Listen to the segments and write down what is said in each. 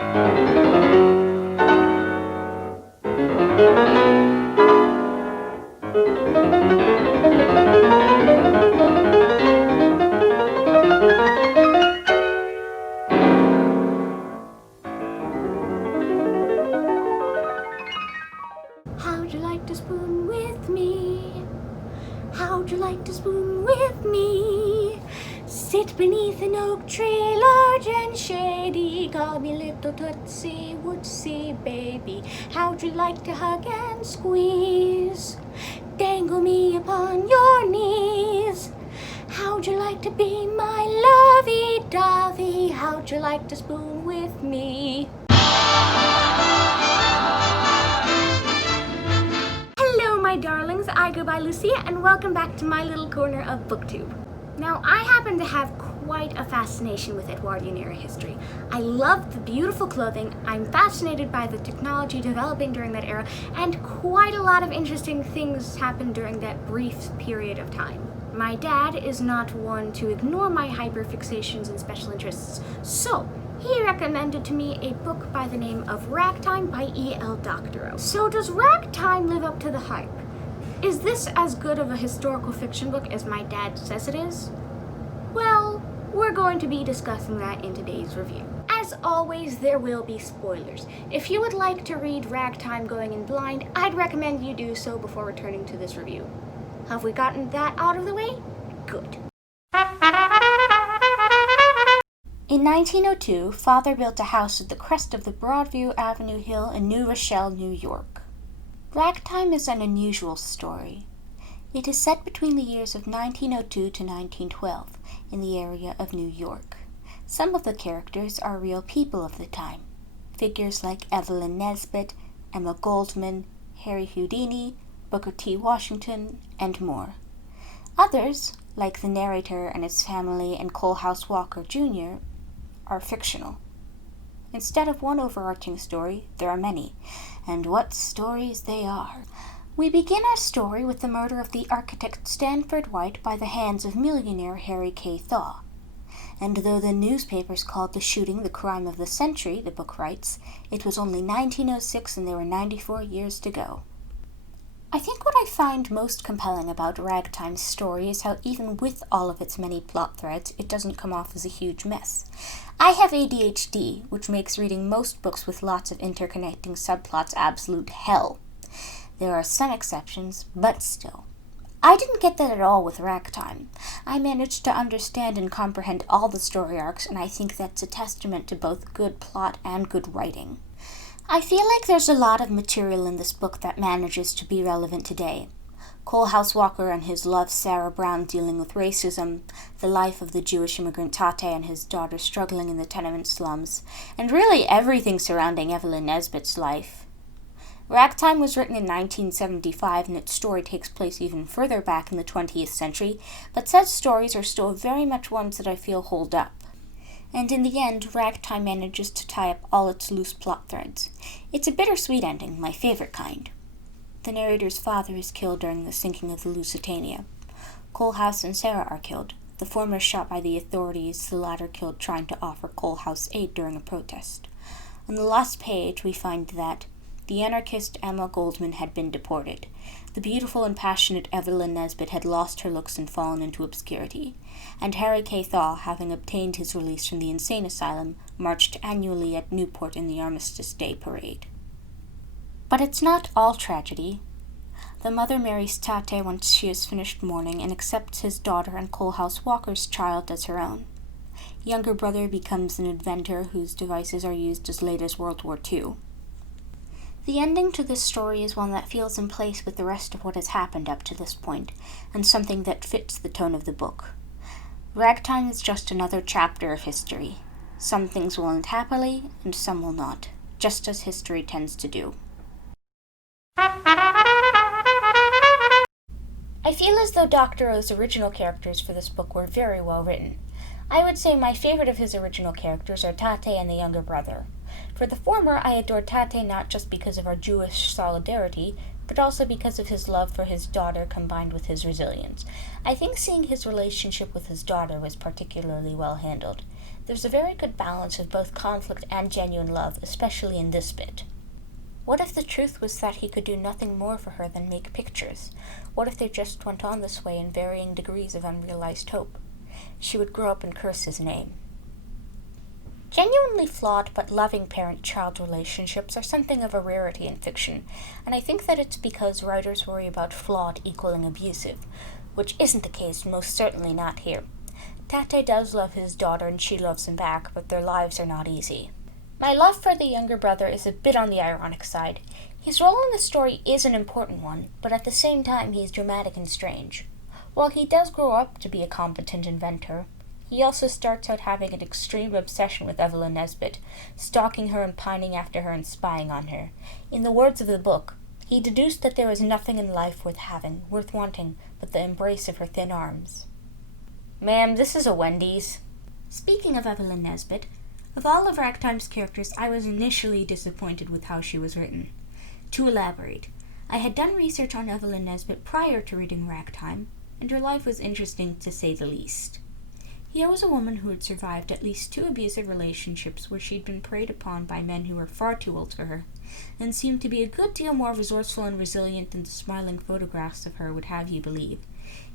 How'd you like to spoon with me? How'd you like to spoon with me? Sit beneath an oak tree, large and shady. Call me little Tootsie Wootsie baby. How'd you like to hug and squeeze? Dangle me upon your knees. How'd you like to be my lovey-dovey? How'd you like to spoon with me? Hello, my darlings. I go by Lucia, and welcome back to my little corner of BookTube. Now, I happen to have quite a fascination with Edwardian era history. I love the beautiful clothing, I'm fascinated by the technology developing during that era, and quite a lot of interesting things happened during that brief period of time. My dad is not one to ignore my hyperfixations and special interests, so he recommended to me a book by the name of Ragtime by E.L. Doctorow. So does Ragtime live up to the hype? Is this as good of a historical fiction book as my dad says it is? Well, we're going to be discussing that in today's review. As always, there will be spoilers. If you would like to read Ragtime going in blind, I'd recommend you do so before returning to this review. Have we gotten that out of the way? Good. In 1902, Father built a house at the crest of the Broadview Avenue Hill in New Rochelle, New York. Ragtime is an unusual story. It is set between the years of 1902 to 1912 in the area of New York. Some of the characters are real people of the time. Figures like Evelyn Nesbit, Emma Goldman, Harry Houdini, Booker T. Washington, and more. Others, like the narrator and his family and Coalhouse Walker Jr., are fictional. Instead of one overarching story, there are many, and what stories they are. We begin our story with the murder of the architect Stanford White by the hands of millionaire Harry K. Thaw. And though the newspapers called the shooting the crime of the century, the book writes, it was only 1906 and there were 94 years to go. I think what I find most compelling about Ragtime's story is how even with all of its many plot threads, it doesn't come off as a huge mess. I have ADHD, which makes reading most books with lots of interconnecting subplots absolute hell. There are some exceptions, but still. I didn't get that at all with Ragtime. I managed to understand and comprehend all the story arcs, and I think that's a testament to both good plot and good writing. I feel like there's a lot of material in this book that manages to be relevant today. Coalhouse Walker and his love Sarah Brown dealing with racism, the life of the Jewish immigrant Tate and his daughter struggling in the tenement slums, and really everything surrounding Evelyn Nesbit's life. Ragtime was written in 1975 and its story takes place even further back in the 20th century, but such stories are still very much ones that I feel hold up. And in the end, Ragtime manages to tie up all its loose plot threads. It's a bittersweet ending, my favorite kind. The narrator's father is killed during the sinking of the Lusitania. Coalhouse and Sarah are killed, the former shot by the authorities, the latter killed trying to offer Coalhouse aid during a protest. On the last page, we find that the anarchist Emma Goldman had been deported. The beautiful and passionate Evelyn Nesbit had lost her looks and fallen into obscurity, and Harry K. Thaw, having obtained his release from the insane asylum, marched annually at Newport in the Armistice Day Parade. But it's not all tragedy. The mother marries Tate once she has finished mourning and accepts his daughter and Coalhouse Walker's child as her own. Younger brother becomes an inventor whose devices are used as late as World War II. The ending to this story is one that feels in place with the rest of what has happened up to this point, and something that fits the tone of the book. Ragtime is just another chapter of history. Some things will end happily, and some will not, just as history tends to do. I feel as though Doctorow's original characters for this book were very well written. I would say my favorite of his original characters are Tate and the younger brother. For the former, I adore Tate not just because of our Jewish solidarity, but also because of his love for his daughter combined with his resilience. I think seeing his relationship with his daughter was particularly well handled. There's a very good balance of both conflict and genuine love, especially in this bit. What if the truth was that he could do nothing more for her than make pictures? What if they just went on this way in varying degrees of unrealized hope? She would grow up and curse his name. Genuinely flawed but loving parent-child relationships are something of a rarity in fiction, and I think that it's because writers worry about flawed equaling abusive, which isn't the case, most certainly not here. Tate does love his daughter and she loves him back, but their lives are not easy. My love for the younger brother is a bit on the ironic side. His role in the story is an important one, but at the same time he's dramatic and strange. While he does grow up to be a competent inventor, he also starts out having an extreme obsession with Evelyn Nesbit, stalking her and pining after her and spying on her. In the words of the book, he deduced that there was nothing in life worth having, worth wanting, but the embrace of her thin arms. Ma'am, this is a Wendy's. Speaking of Evelyn Nesbit, of all of Ragtime's characters, I was initially disappointed with how she was written. To elaborate, I had done research on Evelyn Nesbit prior to reading Ragtime, and her life was interesting to say the least. Here was a woman who had survived at least 2 abusive relationships where she'd been preyed upon by men who were far too old for her, and seemed to be a good deal more resourceful and resilient than the smiling photographs of her would have you believe.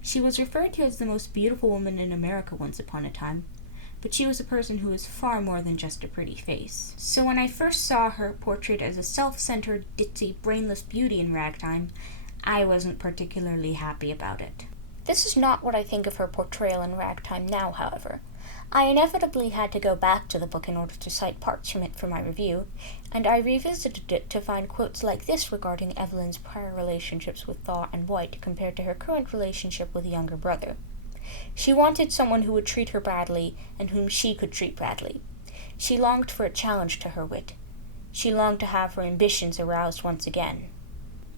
She was referred to as the most beautiful woman in America once upon a time, but she was a person who was far more than just a pretty face. So when I first saw her portrayed as a self-centered, ditzy, brainless beauty in Ragtime, I wasn't particularly happy about it. This is not what I think of her portrayal in Ragtime now, however. I inevitably had to go back to the book in order to cite parts from it for my review, and I revisited it to find quotes like this regarding Evelyn's prior relationships with Thaw and White compared to her current relationship with a younger brother. She wanted someone who would treat her badly and whom she could treat badly. She longed for a challenge to her wit. She longed to have her ambitions aroused once again.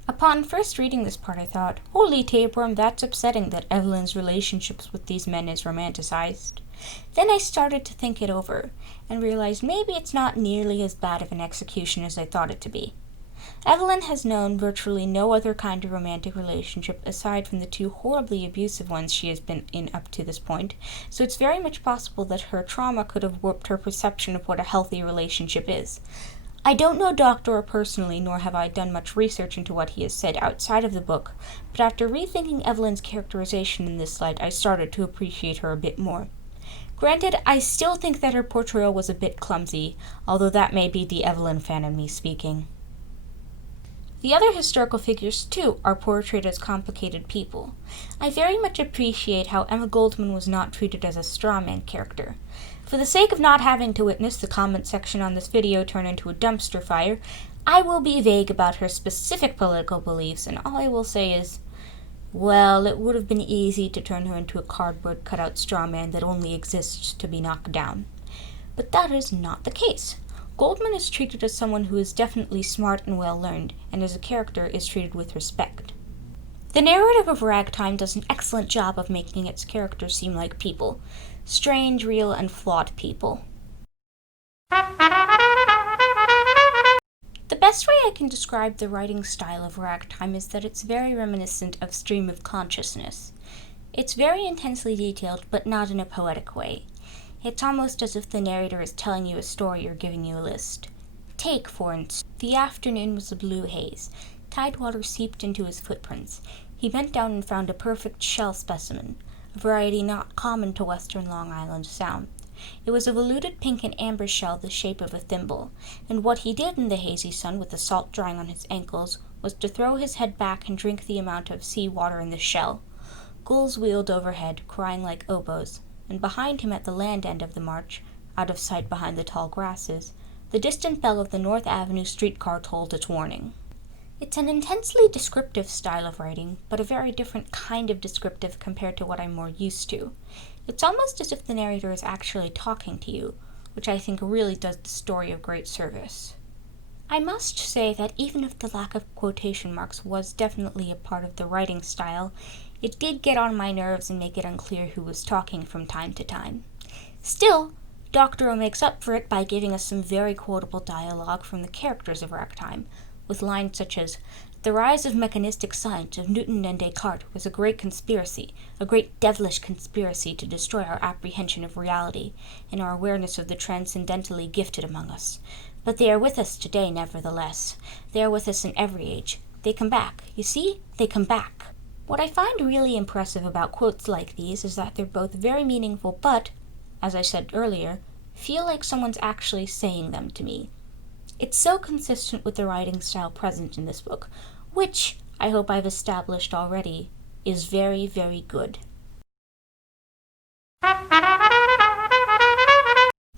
Upon first reading this part, I thought, holy tapeworm, that's upsetting that Evelyn's relationships with these men is romanticized. Then I started to think it over, and realized maybe it's not nearly as bad of an execution as I thought it to be. Evelyn has known virtually no other kind of romantic relationship aside from the 2 horribly abusive ones she has been in up to this point, so it's very much possible that her trauma could have warped her perception of what a healthy relationship is. I don't know Doctor personally, nor have I done much research into what he has said outside of the book, but after rethinking Evelyn's characterization in this light, I started to appreciate her a bit more. Granted, I still think that her portrayal was a bit clumsy, although that may be the Evelyn fan in me speaking. The other historical figures, too, are portrayed as complicated people. I very much appreciate how Emma Goldman was not treated as a straw man character. For the sake of not having to witness the comment section on this video turn into a dumpster fire, I will be vague about her specific political beliefs, and all I will say is, well, it would have been easy to turn her into a cardboard cutout straw man that only exists to be knocked down. But that is not the case. Goldman is treated as someone who is definitely smart and well-learned, and as a character is treated with respect. The narrative of Ragtime does an excellent job of making its characters seem like people. Strange, real, and flawed people. The best way I can describe the writing style of Ragtime is that it's very reminiscent of Stream of Consciousness. It's very intensely detailed, but not in a poetic way. It's almost as if the narrator is telling you a story or giving you a list. Take, for instance, the afternoon was a blue haze. Tidewater seeped into his footprints. He bent down and found a perfect shell specimen, a variety not common to western Long Island Sound. It was a veluted pink and amber shell the shape of a thimble, and what he did in the hazy sun with the salt drying on his ankles was to throw his head back and drink the amount of sea water in the shell. Gulls wheeled overhead, crying like oboes, and behind him at the land end of the march, out of sight behind the tall grasses, the distant bell of the North Avenue streetcar tolled its warning. It's an intensely descriptive style of writing, but a very different kind of descriptive compared to what I'm more used to. It's almost as if the narrator is actually talking to you, which I think really does the story a great service. I must say that even if the lack of quotation marks was definitely a part of the writing style, it did get on my nerves and make it unclear who was talking from time to time. Still, Dr. O makes up for it by giving us some very quotable dialogue from the characters of Ragtime, with lines such as, The rise of mechanistic science of Newton and Descartes was a great conspiracy, a great devilish conspiracy to destroy our apprehension of reality and our awareness of the transcendentally gifted among us. But they are with us today, nevertheless. They are with us in every age. They come back. You see? They come back. What I find really impressive about quotes like these is that they're both very meaningful but, as I said earlier, feel like someone's actually saying them to me. It's so consistent with the writing style present in this book, which, I hope I've established already, is very, very good.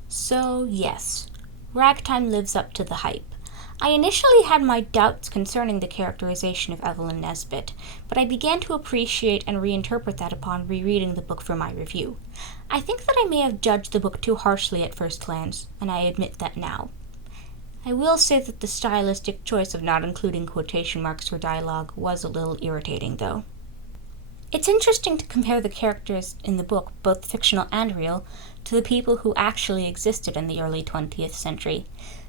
So, yes, Ragtime lives up to the hype. I initially had my doubts concerning the characterization of Evelyn Nesbit, but I began to appreciate and reinterpret that upon rereading the book for my review. I think that I may have judged the book too harshly at first glance, and I admit that now. I will say that the stylistic choice of not including quotation marks for dialogue was a little irritating, though. It's interesting to compare the characters in the book, both fictional and real, to the people who actually existed in the early 20th century,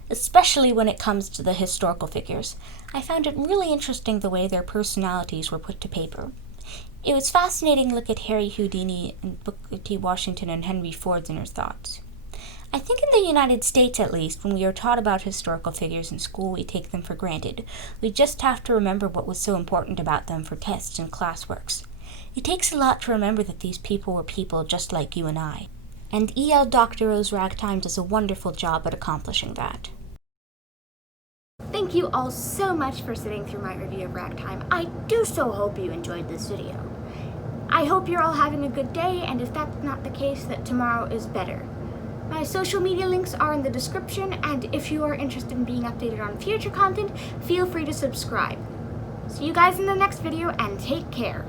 especially when it comes to the historical figures. I found it really interesting the way their personalities were put to paper. It was fascinating to look at Harry Houdini and Booker T. Washington and Henry Ford's inner thoughts. I think in the United States, at least, when we are taught about historical figures in school, we take them for granted. We just have to remember what was so important about them for tests and classworks. It takes a lot to remember that these people were people just like you and I. And E.L. Doctorow's Ragtime does a wonderful job at accomplishing that. Thank you all so much for sitting through my review of Ragtime. I do so hope you enjoyed this video. I hope you're all having a good day, and if that's not the case, that tomorrow is better. My social media links are in the description, and if you are interested in being updated on future content, feel free to subscribe. See you guys in the next video, and take care.